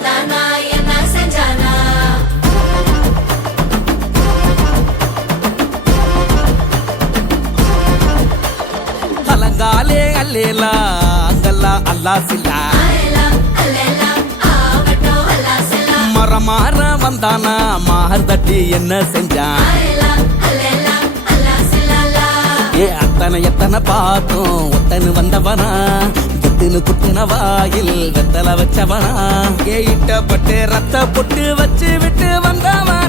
வந்தானா என்ன செஞ்சானா அலங்காலே அல்லேலா அங்கல்லா அல்லா சில்லா மரமாற வந்தானா மார் தட்டி என்ன செஞ்சான் ஏ அத்தனை எத்தனை பார்த்தோம் ஒத்தனு வந்தவனா குத்துனு குத்துன வாயில் வெத்தல வச்சவனா ஏ இட்ட பட்டு ரத்த பொட்டு வச்சு விட்டு வந்தவனா